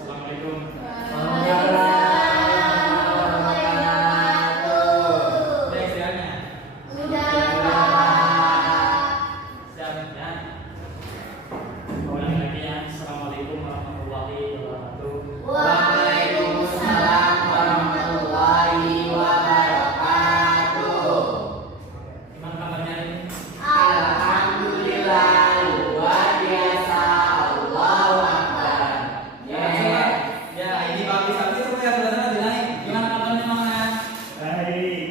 Assalamualaikum. Udah istirahatnya? Siap ya? Ulangi lagi ya. Assalamualaikum warahmatullahi wabarakatuh. Waalaikumsalam warahmatullahi wabarakatuh. Gimana kabarnya ini? Alhamdulillah, luar biasa. Allahu Akbar. Ya, ini bagus. Tapi coba yang sebelah sana bilangin. Gimana kabarnya Mama? Baik.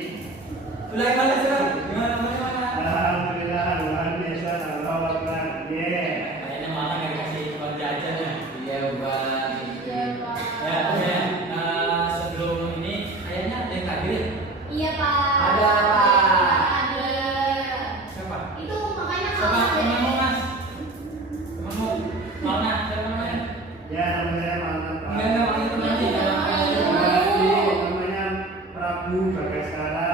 Ulangi balik coba. Gimana kabarnya Mama? Alhamdulillah, luar biasa. Allahu Akbar. Kayaknya Mama nggak dikasih buat jajan ya. Iya, Bang. Ya, oke. Sebelum ini kayaknya ada yang hadir ya? Iya Pak. Ada, Pak. Ada. Siapa? Itu makanya Siapa? sama Temanmu Mas? Temanmu? Mana? Siapa namanya? Ya, nama saya Mantan Pak. Enggak, panggil temannya. Namanya Prabu Bagaskara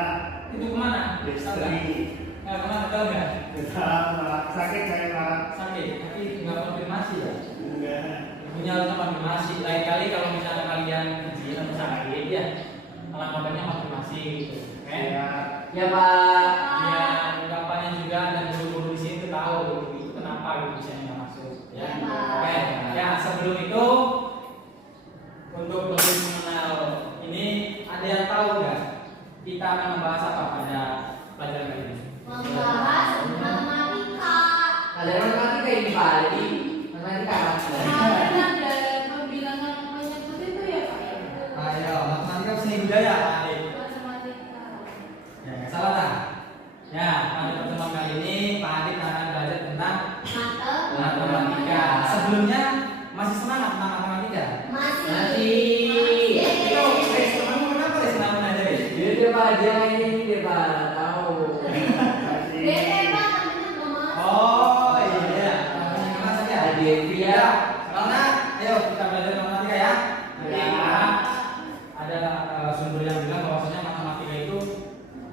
Itu kemana? Lestri. Nggak kemana? Tahu nggak? Tetap Pak. Sakit saya Pak. Sakit, tapi nggak konfirmasi ya. Enggak. Punya harusnya konfirmasi. Lain kali kalau misalnya kalian izin atau sakit ya, malah kabarnya konfirmasi gitu. Oke? Ya. Ya, Pak. Ya, ungkapannya juga dan guru-guru di sini tuh tahu itu kenapa gitu misalnya nggak masuk. Ya. Ya, Pak. Oke. Ya, sebelum itu untuk lebih mengenal ini ada yang tahu nggak? Kita akan membahas apa pada pelajaran kali ini? membahas matematika. Pelajaran matematika ini Pak. Jadi matematika apa? Kemarin ada pembilangan menyebut itu ya Pak ya. Ayo, matematika seni budaya, Pak Alif. Matematika. Ya, nggak salah tak? Ya, pada pertemuan kali ini Pak Adit akan belajar tentang matematika. Sebelumnya masih semangat tentang matematika? Masih. Itu, temanmu kenapa dia senang belajar ya? Dia Pak, jangan ini Pak. Tahu. Kasih. Dede Pak, temennya nggak masuk. Oh iya, namanya gimana saja? Devi Ya, ya. sekarang ayo kita belajar matematika ya. Nanti Ya. kita ada sumber yang bilang bahwasanya matematika itu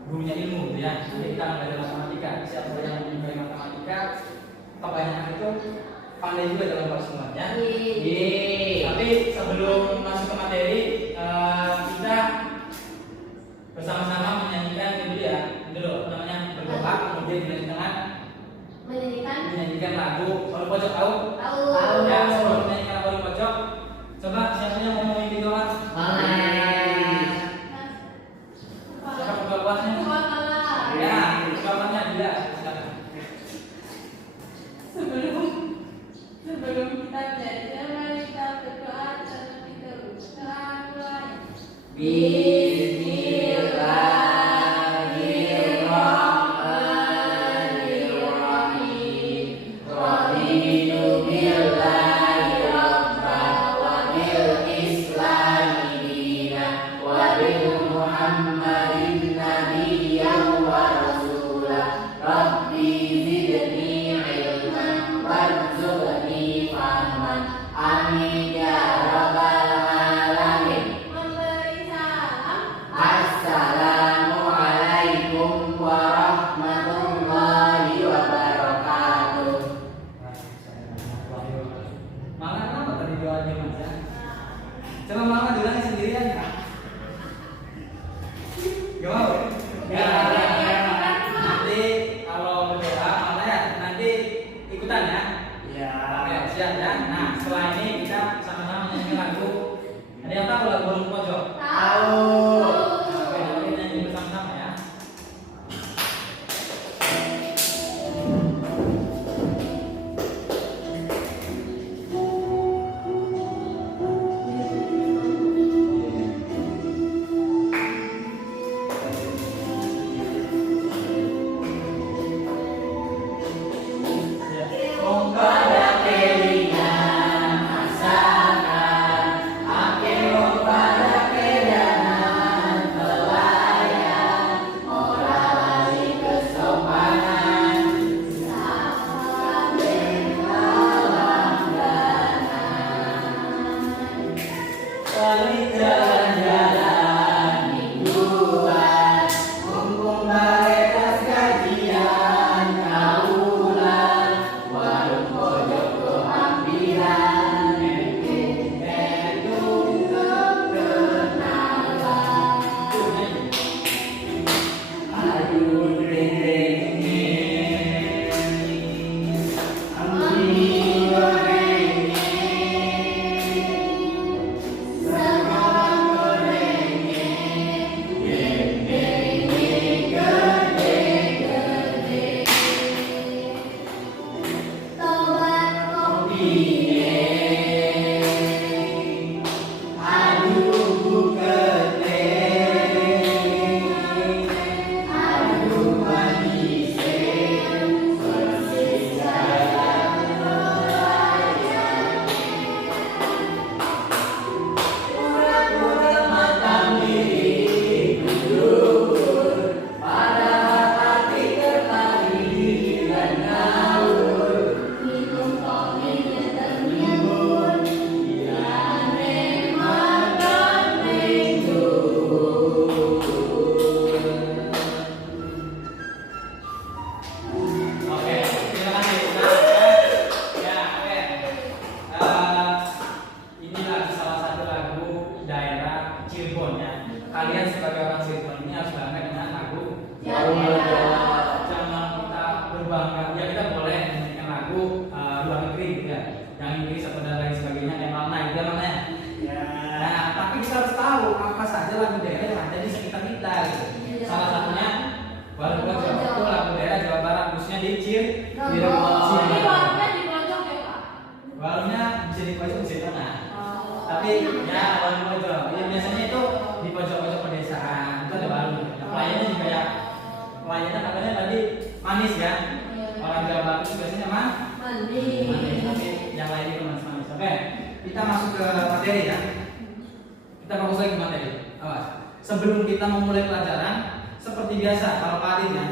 gurunya ilmu, gitu ya. Jadi kita akan belajar matematika. Siapa yang menyukai matematika, kebanyakan itu pandai juga dalam bahasa semuanya. Yeay. Tapi sebelum masuk ke materi, kita bersama-sama menyanyikan dulu ya, dulu namanya berdoa, kemudian dilanjutkan menyanyikan lagu Palu Pojok, tahu? Tahu. Ya, sebelum menyanyikan lagu Palu Pojok, coba siapa yang mau memimpin doa? Mana? Siapa ketua kelasnya? Ya, ketuanya dia. Silakan. Sebelum kita belajar, mari kita berdoa terlebih dahulu. Bismillahirrahmanirrahim. Raditu billahi rabban wa bil islami dinan wa bi Muhammadin nabiyyan wa rasulah. Rabbi zidni ilman warzuqni fahman. Amin ya rabbal alamin. Memberi salam. Assalamualaikum warahmatullahi wabarakatuh. Malah kenapa tadi doanya Mas ya? Coba Mama bilangnya sendirian. Gak mau? Ya, nanti kalau berdoa Mama ya nanti ikutan ya. Ya. Oke, siap ya. Nah, setelah ini kita sama-sama menyanyi lagu. Ada yang tahu lagu Palu Pojok? Tahu. Oke, nanti nyanyi bersama-sama ya. Pada kelingan masakan, akhirnya pada kedangan pelayan, moral lagi kesopanan, sama langganan. Kali jalan-jalan mingguan, mumpung mereka gajian kaulan, warung pojok kehampiran, tapi ya baru di pojok. Ya biasanya itu di pojok-pojok pedesaan itu ada baru. Nah, pelayannya juga ya, pelayannya katanya tadi manis ya. Orang Jawa Barat itu biasanya manis, tapi yang lain itu manis-manis. Oke, kita masuk ke materi ya. Kita fokus lagi ke materi. Awas. Sebelum kita memulai pelajaran, seperti biasa kalau Pak Adin ya,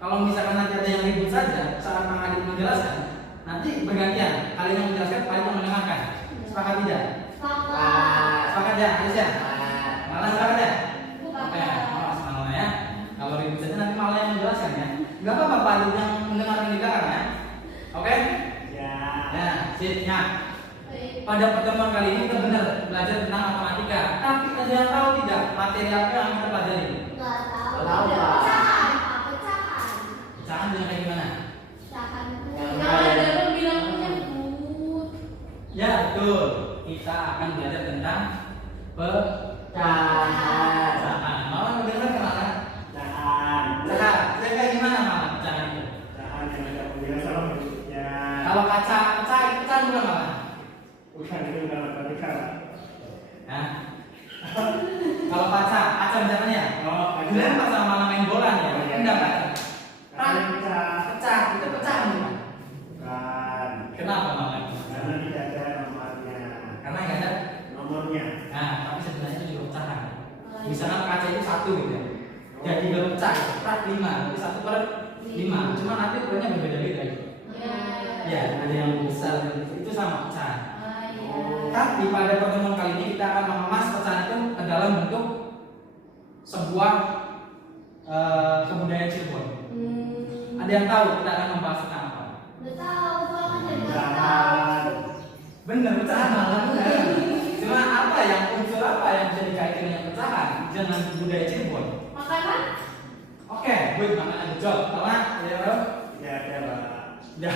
kalau misalkan nanti ada yang ribut saja saat Pak Adin menjelaskan, nanti bergantian. Kalian yang menjelaskan, kalian yang mendengarkan. Sepakat tidak? Sepakat ya, Aisyah? Malah sepakat ya? Oke, awas malah ya. Kalau ribut saja nanti malah yang menjelaskan ya. Gak apa-apa Pak Adin yang mendengarkan di belakang ya. Oke? Ya. Ya, sipnya. Pada pertemuan kali ini kita benar belajar tentang matematika. Tapi ada yang tahu tidak materi apa yang kita pelajari? Pecahan dengan kayak gimana? Ya betul. Kita akan belajar tentang pecahan. Malah mendengar kemana? Pecahan. Kayak gimana malah pecahan itu? Tahan yang ada penjelasan bentuknya. Kalau kaca pecah itu pecahan bukan malah? Bukan itu dalam matematika. Nah, kalau kaca misalkan ya, Oh, dilempar sama malah main bola ya, enggak kan? Ada pecah. Pecah, itu pecah bukan? Bukan. Kenapa malah? Karena tidak ada nomornya. Karena nggak ada. Nomornya. Nah, tapi sebenarnya itu juga pecahan. Misalnya kaca itu 1 gitu ya. Jadi nggak pecah, pecah 5, tapi 1/5. Cuma nanti ukurannya berbeda-beda gitu. Ya, ada yang besar itu sama pecahan. Tapi pada pertemuan kali ini kita akan mengemas pecahan itu ke dalam bentuk sebuah kebudayaan Cirebon. Ada yang tahu kita akan membahas tentang apa? Bener, pecahan malah bener. Cuma apa yang unsur apa yang bisa dikaitkan dengan pecahan dengan budaya Cirebon? Makanan? Oke, gue makanan betul. Karena ya bro, Tidak ada, Pak. ya.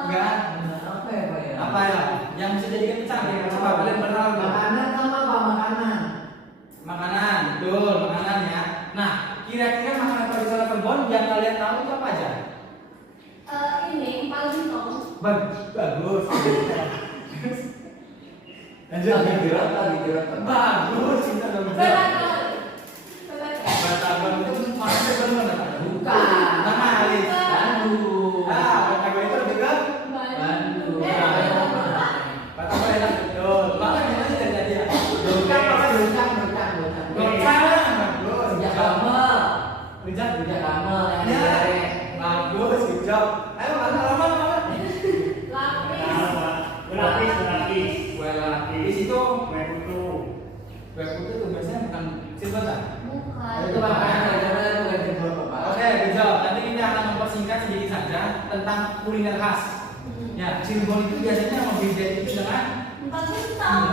Enggak. Apa ya, Pak ya? Apa ya? Yang bisa jadikan pecahan? Ya, coba kalian pernah nggak? Makanan sama apa makanan? Makanan, betul, makanan ya. Nah, kira-kira makanan tradisional Cirebon yang kalian tahu itu apa aja? Ini palingtong. Bagus. Lanjut. Bagus, kita udah bisa. Batagor itu maksudnya benar benar. Bukan. Nama Alis. Bandung. Batagor itu lebih ke Bandung. Batagor enak betul. Makanya itu terjadi ya. Docang. Bagus. Rujak Rujak. kamel yang Ya. digoreng. Bagus, good job. Ayo lama. Tahu, Pak. Berlapis. Kue lapis itu Kue putu. kue putih itu biasanya bukan Cirebon kan? Itu makanan tradisional bukan Cirebon, Pak. Oke, good job. Nanti kita akan mempersingkat sedikit saja tentang kuliner khas. Ya, Cirebon itu biasanya mengidentifikasi dengan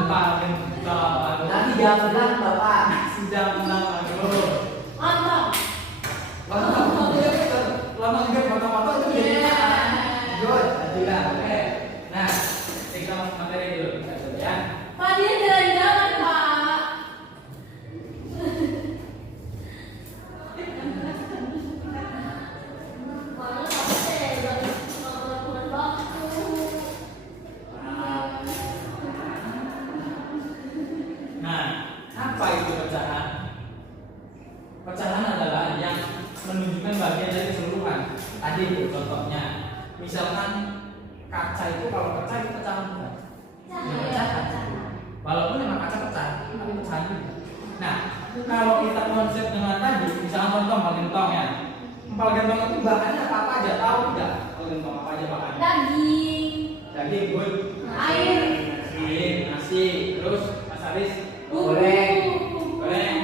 empal gentong. Nanti jam 9, Bapak. Sidang bagus. Mantap. Lama juga foto-foto itu jadi makanan. Good, alhamdulillah. Oke. Nah, kita masuk materi dulu ya. Pak, dia jalan-jalan, Pak. Nah, apa itu pecahan? Pecahan adalah yang menunjukkan bagian dari keseluruhan. Tadi itu contohnya. Misalkan kaca itu kalau pecah itu pecahan bukan? Walaupun memang kaca pecah, tapi pecahan juga. Nah, kalau kita konsep dengan tadi, misalnya contoh empal gentong ya. Empal gentong itu bahannya apa aja? Tahu tidak? Empal gentong apa aja bahannya? Daging, good. Air. Nasi, terus Mas Aris Goreng. goreng,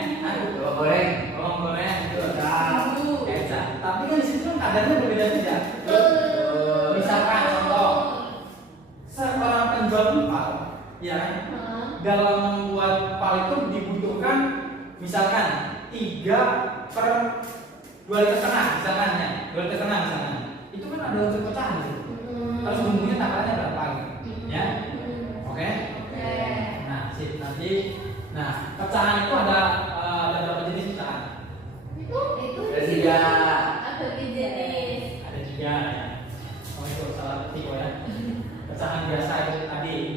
Goreng. bawang goreng, itu Tahu. kecap. Tapi kan di situ kan kadarnya berbeda-beda. Misalkan contoh, seorang penjual empal, ya dalam membuat empal itu dibutuhkan misalkan 3/2,5 liter misalkan ya, 2,5 liter misalkan. Itu kan ada unsur pecahan gitu. Terus bumbunya takarannya berapa gitu, ya? Oke? Nah, sip nanti. Nah, pecahan itu ada berapa jenis pecahan? Ada 3. Ada jenis. Ada 3 ya. Oh itu salah ketik ya. Pecahan biasa itu tadi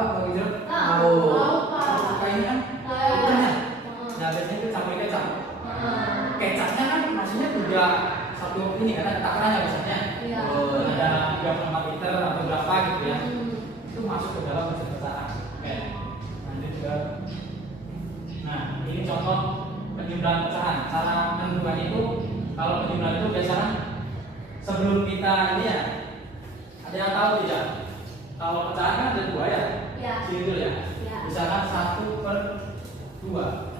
Tahu bagi jeruk? Tahu, Pak. Kayaknya kan Tahu. hitam ya. Heeh. Nah biasanya itu campur kecap. Heeh. Kecapnya kan maksudnya udah satu ini kan ada takarannya biasanya. Iya. Ada 34 liter atau berapa gitu ya. Hmm. Itu masuk ke dalam mesin pecahan. Oke. Lanjut ke. Nah ini contoh penjumlahan pecahan. Cara menentukan itu kalau penjumlahan itu biasanya sebelum kita ini ya, ada yang tahu tidak? Kalau pecahan kan ada dua ya, Ya. gitu ya. Ya. Misalkan 1/2.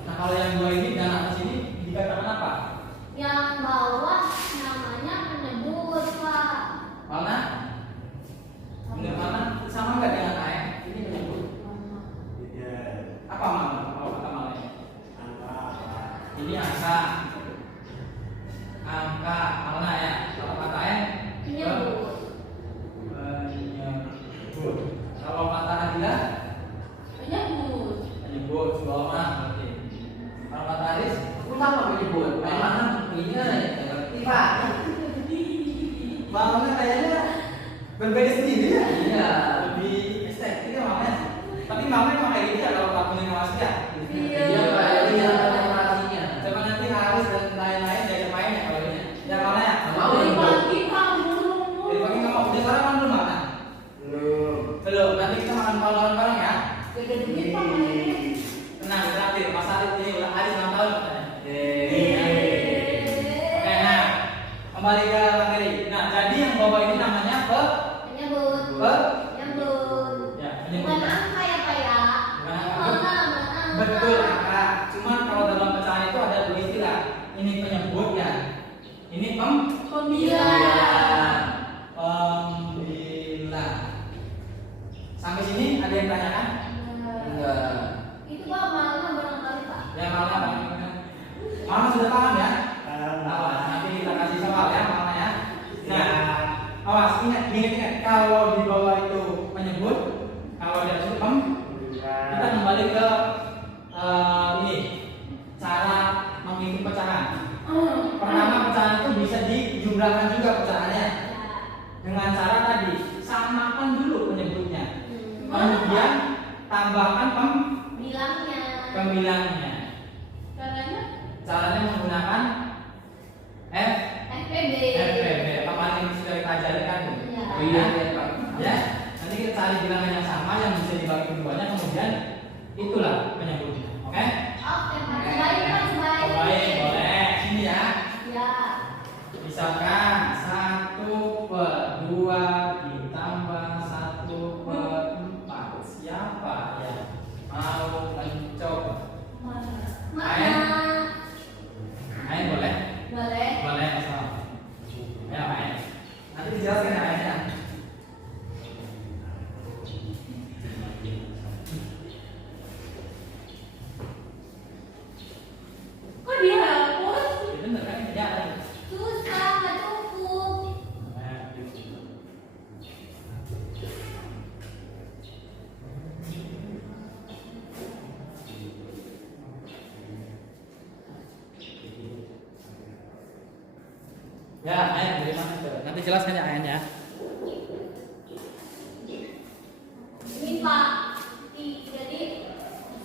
Nah kalau yang dua ini dan atas ini dikatakan apa? Yang bawah namanya penyebut, Pak. Mana? Benar mana? Sama nggak dengan AN? Ini menyebut Tidak. apa mana? Kalau kata malanya? Angka. Ini angka. Angka mana ya? Kalau kata AN? Penyebut. Penyebut. Kalau kata Adila? Penyebut. Penyebut. Sebuah mana berarti? Kalau kata Aris? Aku sama menyebut. Memang ini kan ngerti Pak. Bangunnya kayaknya berbeda sendiri ya? Iya. Lebih estetik ya mamanya. Tapi mama emang kayak gitu ya kalau lakuin ngawas ya? Iya. Iya Pak. Ini demonstrasinya. Coba nanti Haris dan lain-lain diajak main ya kalau ini. Ya mana ya? Mau Dari menyebut. pagi kamu. Jadi pagi nggak mau udah sarapan belum makan? Belum. Belum. Nanti kita makan malam bareng ya. Beda dikit, Pak, mainnya. Tenang, terakhir Mas Arif ini ulang Aris 6 tahun katanya. Oke, nah kembali ke materi. Nah, jadi yang bawah ini namanya Penyebut. Penyebut. ya Bukan penyebut. angka ya, Pak ya. Bukan angka. Bukan angka. Betul angka. Cuman kalau dalam pecahan itu ada dua istilah. Ini penyebut ya. Ini Pembilang. pembilang. Sampai sini ada yang tanyakan? Enggak. Itu Pak malah barangkali, Pak. Ya malah Mama sudah paham ya? Paham. Awas, nanti kita kasih soal ya Mama ya. Nah, Ya. awas ingat kalau di bawah itu menyebut, kalau di atas itu kita kembali ke ini cara menghitung pecahan. Pertama pecahan itu bisa dijumlahkan juga pecahannya dengan cara tadi samakan dulu penyebutnya, kemudian tambahkan Bilangnya. pembilangnya. Caranya Caranya menggunakan FPB. FPB. Kemarin sudah kita ajarkan. Iya. Iya, Pak. Ya, nanti kita cari bilangan yang sama yang bisa dibagi keduanya, kemudian itulah penyebutnya. Oke? Oke, Pak. Baik, Pak. Oh, baik, boleh. Sini ya. Ya. Misalkan 1/2 ditambah 1/4. Siapa ya mau mencoba? Mana? Ayo boleh? Boleh. Boleh, asal. Ya, main. Nanti dijelaskan ya, Ain, ya. Kok dihapus? Ya, bener kan? Ya, tadi. Susah, nggak cukup. Ya, Ain, dari mana tuh? Nanti jelaskan ya, Ain ya. Ini Pak, jadi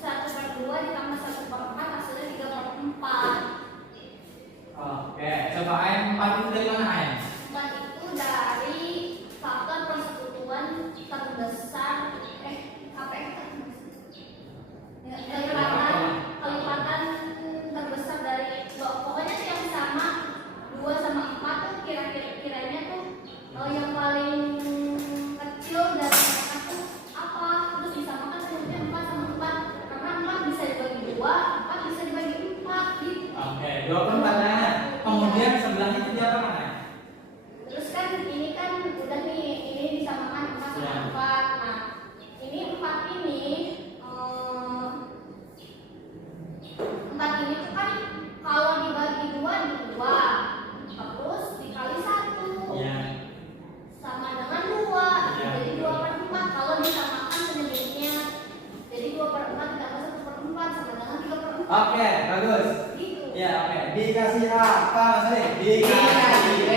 1/2 ditambah 1/4 hasilnya 3/4. Oke, coba Ain 4 itu dari mana Ain? 4 itu dari faktor persekutuan terbesar apa ya? Ya, kelipatan terbesar dari pokoknya sih yang sama 2 sama 4 tuh kiranya tuh yang paling kecil dari mereka tuh apa, terus disamakan sebenarnya 4 sama 4 karena 4 bisa dibagi 2, 4 bisa dibagi 4 gitu. Oke, 24 Ain. Kemudian sebelahnya itu dia apa Ain? Terus kan ini kan udah nih, ini disamakan 4 sama Ya. 4. Nah, ini 4 ini 4 ini tuh kan kalau dibagi 2 2 terus dikali 1 Iya. sama dengan 2 Ya. jadi 2/4 kalau disamakan penyebutnya jadi 2/4 ditambah 1/4 sama dengan 3/4 Oke, bagus. gitu. Ya, oke. Dikasih apa Mas Rik? Kasih B,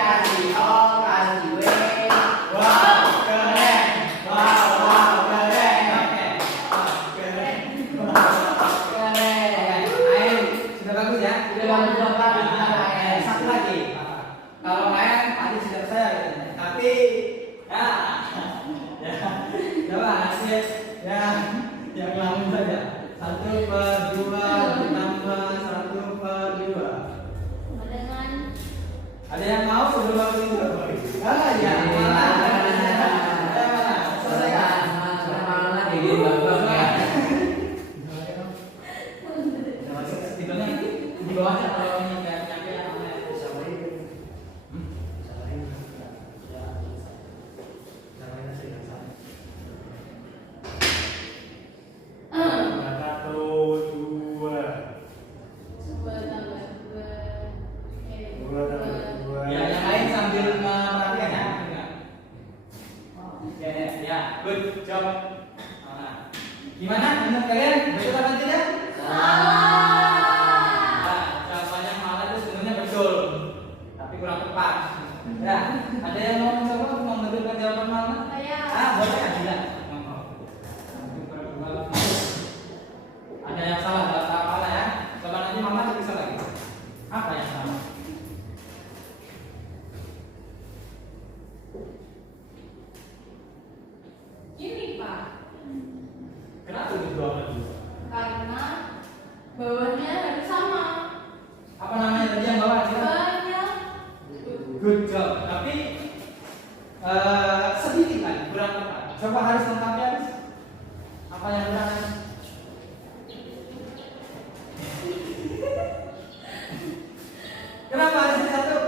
kasih O, kasih W. Wow, keren. Wow, keren. yang langsung saja. 1/2 ditambah 1/2. Dengan Ada yang mau sebelum aku itu? Ah ya, malah. Selesai malah bikin bagus ya. Tidurnya di bawahnya kalau ini nggak nyampe Bisa main. Hmm? Bisa main. Ya. Bisa main sih yang sama. Satu, dua. dua tambah dua. Dua tambah dua. Ya, yang lain sambil memperhatikan ya. Enggak. Oke, ya, good job. Nah, gimana menurut kalian? Betul apa tidak? Nah, jawabannya malah itu sebenarnya betul, tapi kurang tepat. Ya, ada yang mau mencoba untuk membetulkan jawaban malah? Saya Boleh kan? Tidak. Ada yang salah dalam tahap malah ya. Coba nanti mama bisa lagi. Apa yang salah? ini Pak, Kenapa itu dua sama dua? karena bawahnya harus sama. Apa namanya tadi yang bawah? Bawahnya Good job. Tapi sedikit kan kurang tepat. Coba harus lengkap ya. Apa yang kurang? Kenapa harus satu?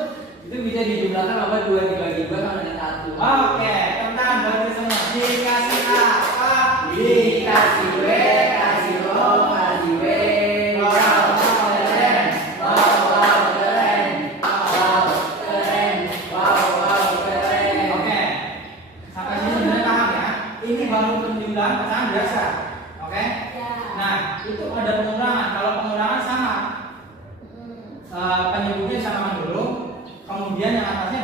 Itu bisa dijumlahkan apa 2 dibagi 2 sama dengan 1. Oke, tenang berarti semua. Dikasih apa? Dikasih W, kasih O, kasih W. Wow, keren. Wow, wow, keren. Wow, keren. Wow, wow, keren. Oke. Sampai sini sudah paham ya? Ini baru penjumlahan pecahan biasa. Oke? ya. Nah, itu ada pengurangan. Kalau pengurangan sama, penyebutnya disamakan dulu, kemudian yang atasnya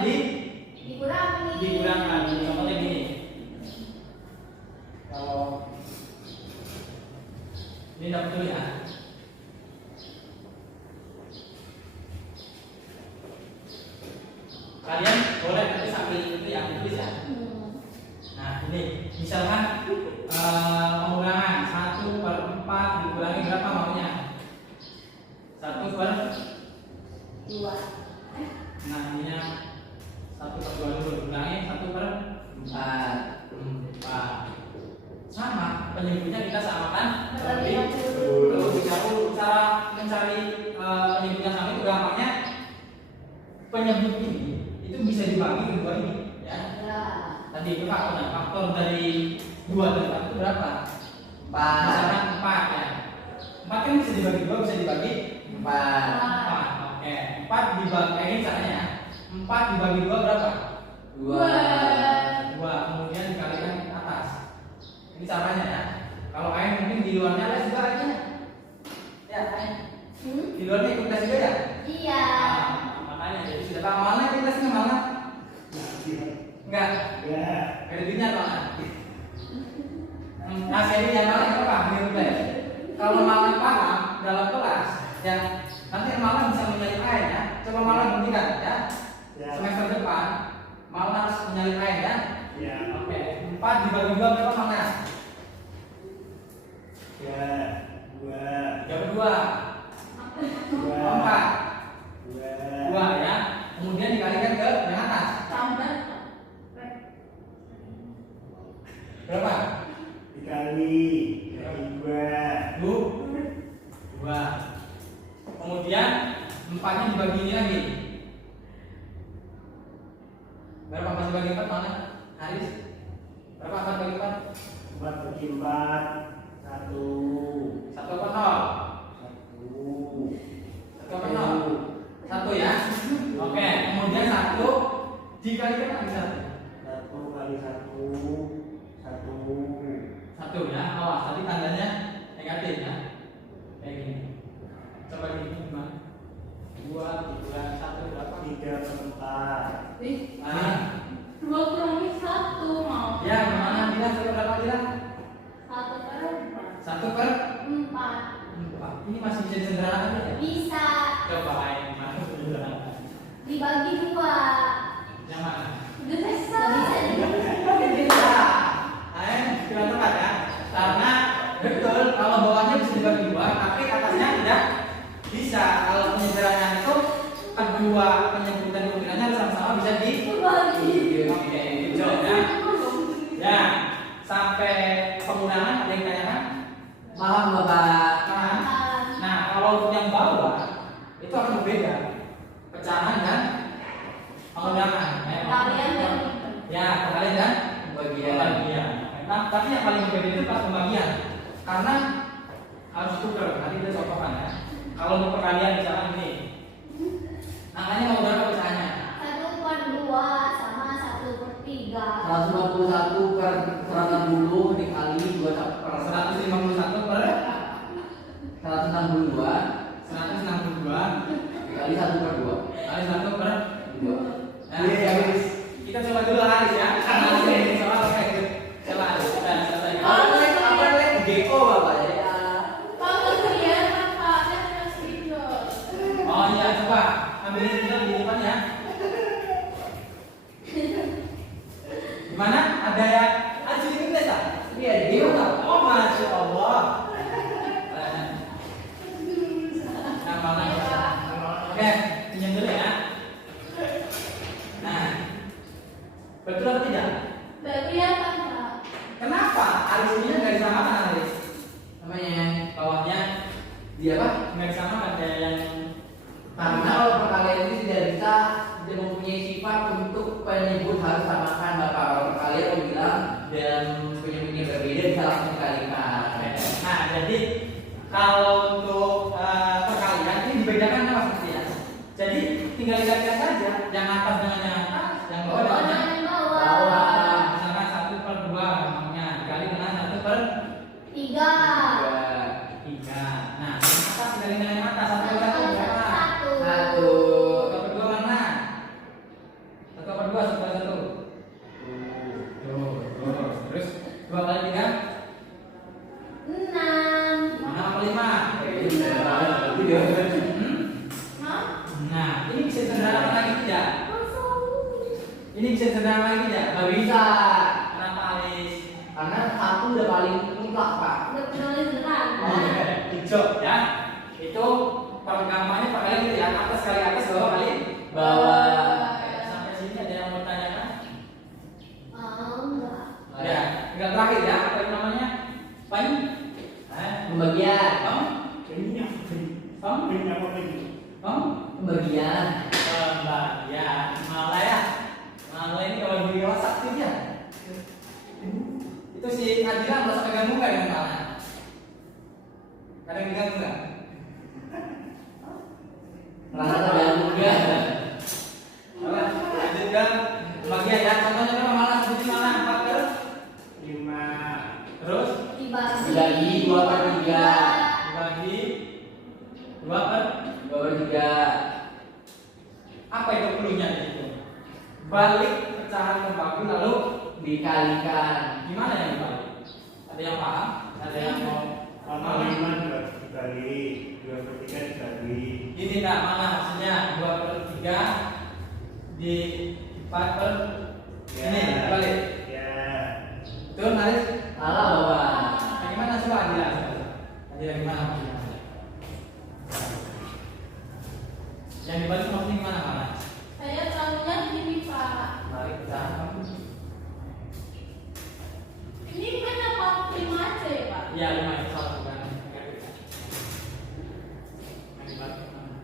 Dikurangi. dikurangkan. Contohnya gini. Kalau ini tidak betul ya. Kalian boleh nanti sambil itu yang ditulis ya. Nah, ini misalkan pengurangan 1/4 dikurangi berapa maunya? 1/2. Dua. Nah, ininya 1/2 dulu dikurangi 1/4. Sama, penyebutnya kita samakan Terlebih terlebih dahulu. Cara mencari penyebut yang sama itu gampangnya penyebut ini itu bisa dibagi kedua ini ya. Ya. Tadi itu faktor dari 2 dan 4 itu berapa? 4. Misalkan 4 ya. 4 kan bisa dibagi 2, bisa dibagi 4. 4. Oke, 4 dibagi ini caranya. 4 dibagi 2 berapa? 2. 2. Kemudian dikalikan ke atas. Ini caranya ya. Kalau Ain mungkin di luarnya les juga aja. Ya, Ain. Di luarnya ikut les juga ya? Iya. Nah, makanya jadi sudah tahu mana ikut lesnya mana? Enggak. Ya. Kredinya mana? Nasihatnya yang mana apa? Minum les. Kalau malah paham dalam kelas, ya nanti malah bisa menyalip Ain ya. Coba malah buktikan ya. Ya. Semester depan malah harus menyalip Ain ya. Ya. Oke, 4 dibagi 2 berapa mana? Ya. Dua. Yang kedua, Dua. 4, Dua. 2 ya. Kemudian dikalikan ke yang atas. Tambah. Berapa? Dikali 2. 2. Kemudian 4-nya dibagi ini lagi. Berapa 4 dibagi 4 mana? Haris? Berapa 4 bagi 4? 4 bagi 4. 1. 1 apa 0? 1 1. apa 0? 1 ya. Oke, kemudian 1 dikalikan lagi 1. 1 kali 1. 1. 1 ya. Awas tadi tandanya negatif ya. Kayak gini. Coba gini gimana? 2 dikurangi 1 berapa? 3/4. Nah, 2 kurangi 1 mau. ya gimana bilang coba berapa bilang? 1/4. 1/4. Ini masih bisa disederhanakan ya? Bisa Coba Ain gimana sederhanakan? dibagi 2. Yang mana? Udah selesai. Bisa. Ain kira tepat ya? Karena Bisa kalau penyebutannya itu kedua penyebutan kemungkinannya sama-sama bisa dibagi. Oke, gitu ya. Ya, sampai penggunaan ada yang tanyakan? Paham Bapak? Paham? Nah, kalau untuk yang bawah itu akan berbeda pecahan dan penggunaan. Kalian dan Ya, perkalian dan pembagian. Nah, tapi yang paling berbeda itu pas pembagian, karena harus tukar. Nanti kita contohkan ya. Kalau untuk perkalian misalkan ini, angkanya mau berapa pecahannya? 1/2 sama 1/3. 151 per 160 dikali 2 per 151 per 162 162 dikali 1 per 2 kali 1 per 2. Nah, kita coba dulu Haris ya. Karena ini soal kayak gitu. Coba Haris, kita selesai. Apa lagi geko Bapak ya? Oh iya, coba ambil ini dulu di depan ya. Gimana? Ada yang ajuin ini tes tak? Iya, dia tak. Oh, masya Allah. Nah, mana ya? Oke, pinjam dulu ya. Nah, betul atau tidak? Kenapa Aris ini nggak disamakan Aris? Namanya Bawahnya dia apa? nggak disamakan kayak yang Karena kalau perkalian ini tidak mempunyai sifat untuk penyebut harus samakan Bapak. Kalau perkalian mau bilang dan penyebut yang berbeda bisa langsung dikalikan. Nah, jadi kalau untuk perkalian ini dibedakan apa maksudnya? Jadi tinggal dikalikan saja, yang atas dengan yang atas, yang bawah dengan yang bawah. Misalkan 1/2 gampangnya dikali dengan 1/3. Nah, yang atas dikali dengan yang atas 1/1 berapa? 1 1/2 mana? 1/2 1/1. Terus 2 kali 3 6. 6/5. Nah, ini bisa sederhana lagi tidak? Ini bisa sederhana lagi tidak? nggak bisa Kenapa Alis? karena 1 udah paling mutlak Pak. Hijau ya. Itu pergampangnya perkalian gitu ya. Atas kali atas, bawah kali Bawah. Sampai sini ada yang mau tanyakan? Enggak. Ada. Tinggal terakhir ya. Apa itu namanya? Pembagian Pembagian. pembagian Malah ya. Malah ini kalau di WhatsApp sih ya. Itu si Adila merasa keganggu nggak dengan malah? Kadang diganggu nggak? merasa terganggu nggak? Oke, lanjutkan pembagian ya. Contohnya berapa malah? Sebutin malah 4/5. Terus Dibagi 2/3 dibagi 2/3. Apa itu perlunya di situ? Balik pecahan pembagi lalu dikalikan. gimana yang dibalik? Ada yang paham? Ada yang mau? 5 dibagi 2/3 dibagi. Ini enggak mana maksudnya 2/3 di 4/, ini balik. Ya. Betul Haris? Salah Bapak. Nah, gimana coba Adila? Adila gimana maksudnya? Yang dibalik maksudnya gimana malah? Saya tahunya gini Pak. Balik pecahan kamu? Ini kan dapat 5 aja ya Pak? Iya 5 itu satu kan. Yang dibalik mana?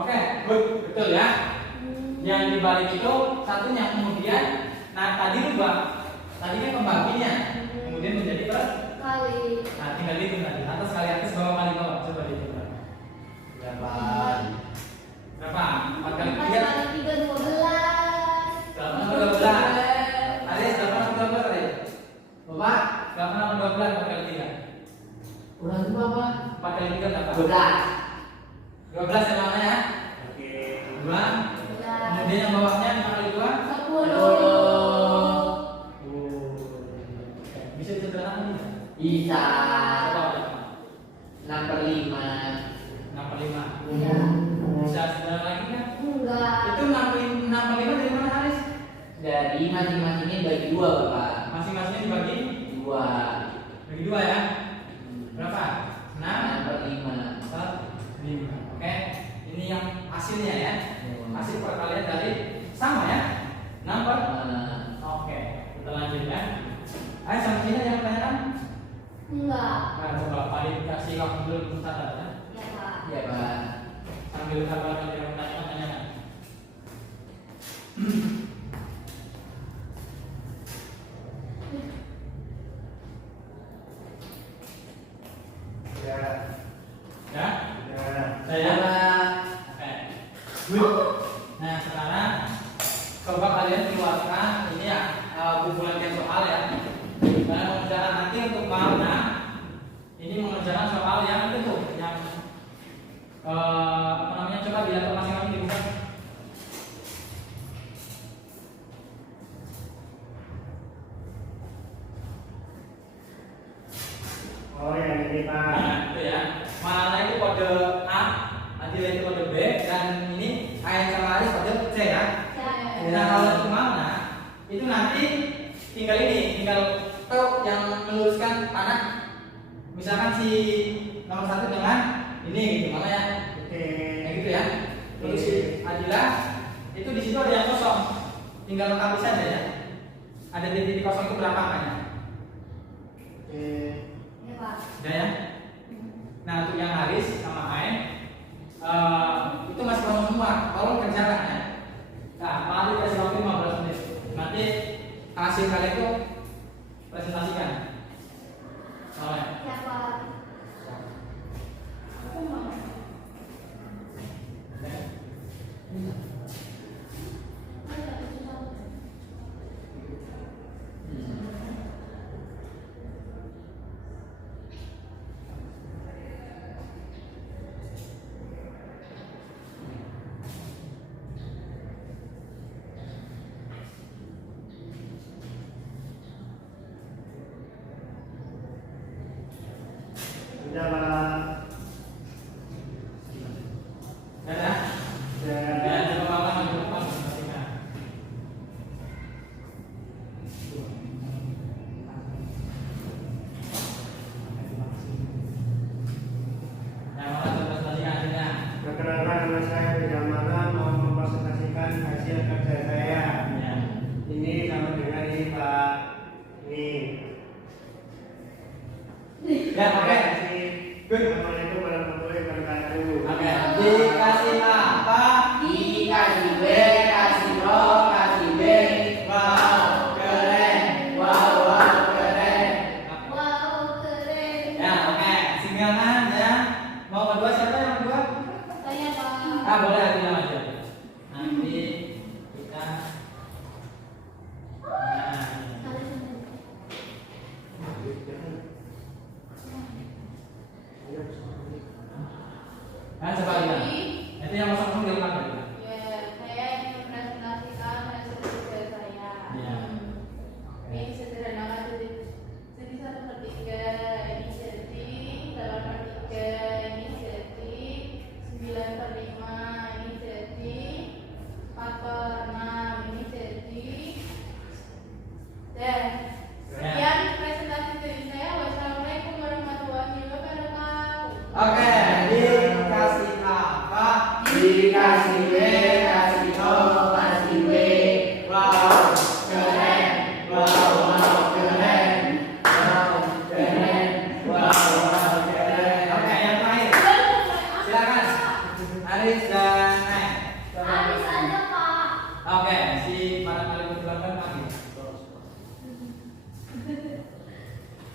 Oke, good, betul ya. Yang dibalik itu satunya kemudian, nah tadi lupa, tadi kan pembaginya, kemudian menjadi per. Kali. Nah tinggal dihitung tadi, atas kali atas, bawah kali bawah, coba dihitung. Berapa? Berapa? 4 kali 4 3. kali 3 12. 8 12. Aris 8 12 tadi. Bapak 8 12 4 kali 3. ulang itu Bapak. 4 kali 3 berapa? 12. 12 yang mana ya? Oke. 2. Kemudian yang bawahnya 5 kali 2. 10. Bisa disederhanakan tidak? Bisa. Coba 6/5. 6/5. Ya. Bisa sederhana lagi kan? Enggak. Itu 6/5 dari mana Haris? Dari masing-masing dibagi 2 Bapak. Masing-masingnya dibagi 2. bagi 2 ya. Berapa? 6 per 5. per 5. Oke. Ini yang hasilnya ya. Hasil perkalian dari sama ya. 6 per. Oke. Kita lanjut ya. Ayo sampai sini yang pertanyaan? Enggak. Nah, coba Pak Adi kasih waktu dulu untuk catat ya. Ya Pak. Ya Pak. Sambil sabar yang pertanyaan. Ya. Ya? Ya. Saya. Oke. Nah, sekarang coba kalian keluarkan ini ya buku soal ya. Kalian mengerjakan nanti untuk mana? Ini mengerjakan soal yang itu tuh, yang apa namanya? Coba bilang ke masing-masing dibuka. Oh yang ini Pak. Nah, itu ya. Mana itu kode A, Adila itu kode B, dan ini Ain sama Aris kode C ya. Ya. Nah, kalau untuk mana itu nanti tinggal tahu yang menuliskan anak, misalkan si nomor 1 dengan ini gitu, mana ya? Oke. Kayak gitu ya. Terus si Adila itu di situ ada yang kosong, tinggal lengkapi saja ya. Ada titik kosong itu berapa angkanya? Oke. Ya Pak. Udah ya. Nah, untuk yang Haris sama Ain itu masih kosong semua. Tolong kerjakan ya. Nah, Pak Ali kasih waktu 15 menit. Nanti hasil kalian itu presentasikan. Soalnya. Ya Pak. Aku mau. Sudah Pak. Ya, ya. Ya. Ya, coba Bapak maju depan, presentasikan. Yang mana coba presentasikan hasilnya? Perkenalkan nama saya Bidang Malam mau mempresentasikan hasil kerja saya. Ya. Ini sama dengan ini Pak. Ini. Ya, oke. Assalamualaikum warahmatullahi wabarakatuh. Oke. Dikasih apa? Dikasih B, kasih O, kasih B. Wow, keren. Wow, wow, keren. Wow, keren. Ya, oke. Singgangan ya. Mau kedua siapa yang kedua? Saya Pak. Ah, boleh Adila aja. Nanti kita nah, nah coba Adila. Nanti yang kosong di depan Adila. Ya, saya ingin mempresentasikan hasil kerja saya. Ya. Ini sederhana jadi 1/3, ini jadi 8/3, ini jadi 9/5, ini jadi 4/6, ini jadi dan sekian presentasi dari saya. Wassalamualaikum warahmatullahi wabarakatuh. Oke, dikasih apa? Dikasih B, kasih O, kasih B. Wow, keren. Wow, wow, keren. Wow, keren. Wow, wow, keren. Oke, yang terakhir. Silakan. Aris dan Ain. Habis aja Pak. Oke, si para kali berkelambang panggil.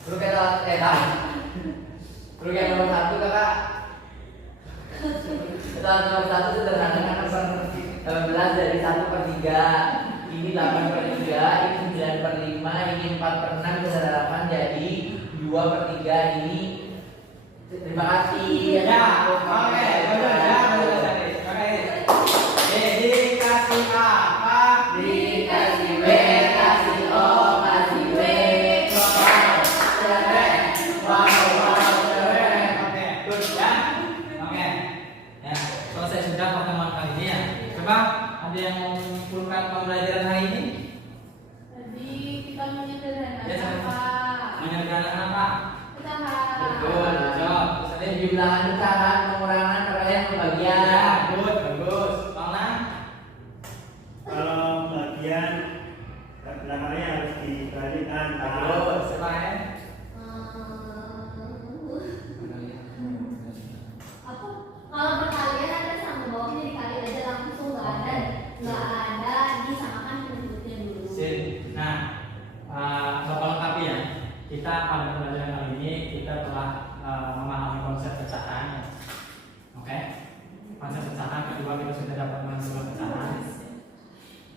Lu kayak Lu kayak nomor 1 kakak. Nomor 1 sederhana kan per 18 dari 1/3. Ini 8/3, ini 9/5, ini 4/6 kesederhanakan jadi 2/3 ini. Terima kasih. Ya, oke, betul ya, betul Aris. Oke. Dikasih apa? Dikasih B, kasih O, kasih B. Wow, keren. Wow, wow, keren. Oke, good ya. Oke. Ya, selesai sudah pertemuan kali ini ya. Coba ada yang mau menyimpulkan pembelajaran hari ini? Jadi kita menyederhanakan Ya, sama. apa? Menyederhanakan apa? Usaha. Betul, jawab. Terus ada yang Penjumlahan usahaan pengurangan perbandingan pembagian. ya, good, bagus. Bang Nang? Kalau bagian belakangnya harus dibalikan. Bagus. Siapa ya? Apa? Kalau perkalian ada sama bawahnya dikali aja langsung nggak ada disamakan bentuknya dulu. Sip. Nah, Bapak lengkapi ya. Kita pada pembelajaran kali ini kita telah memahami konsep pecahan. Oke. Konsep pecahan kedua kita sudah dapat menentukan pecahan.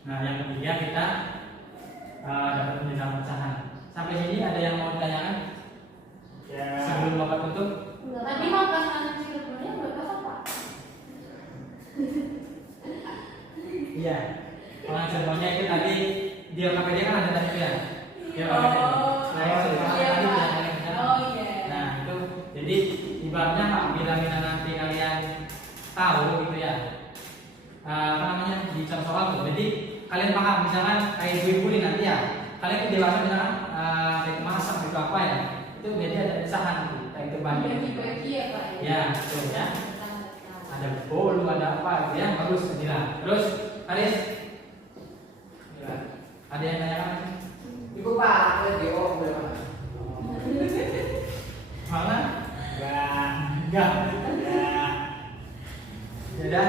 Nah, yang ketiga kita dapat menjelaskan pecahan. Sampai sini ada yang mau ditanyakan Ya. sebelum Bapak tutup? Tadi mau kelas mana sih sebenarnya buat kelas apa? Iya. Pengajian semuanya itu tadi di KPD kan ada tadi ya. Dia KPD. Nah, itu iya, tadi Pak. yang kita. Oh iya. Nah, itu jadi ibaratnya Pak bila nanti kalian tahu gitu ya. Apa namanya di contoh soal tuh. Jadi kalian paham misalkan kayak ibu-ibu nih nanti ya. Kalian itu dewasa misalkan kayak masak gitu apa ya. Itu berarti ada pecahan gitu. Kayak itu banyak. Bagi-bagi ya Pak. Ya, betul ya. Ada bolu, ada apa gitu ya. Bagus Dila. Terus Aris. Dila. Ada yang tanyakan? Ibu Pak, LDO boleh Pak? Mana? Ya. Enggak. Ya. Ya udah.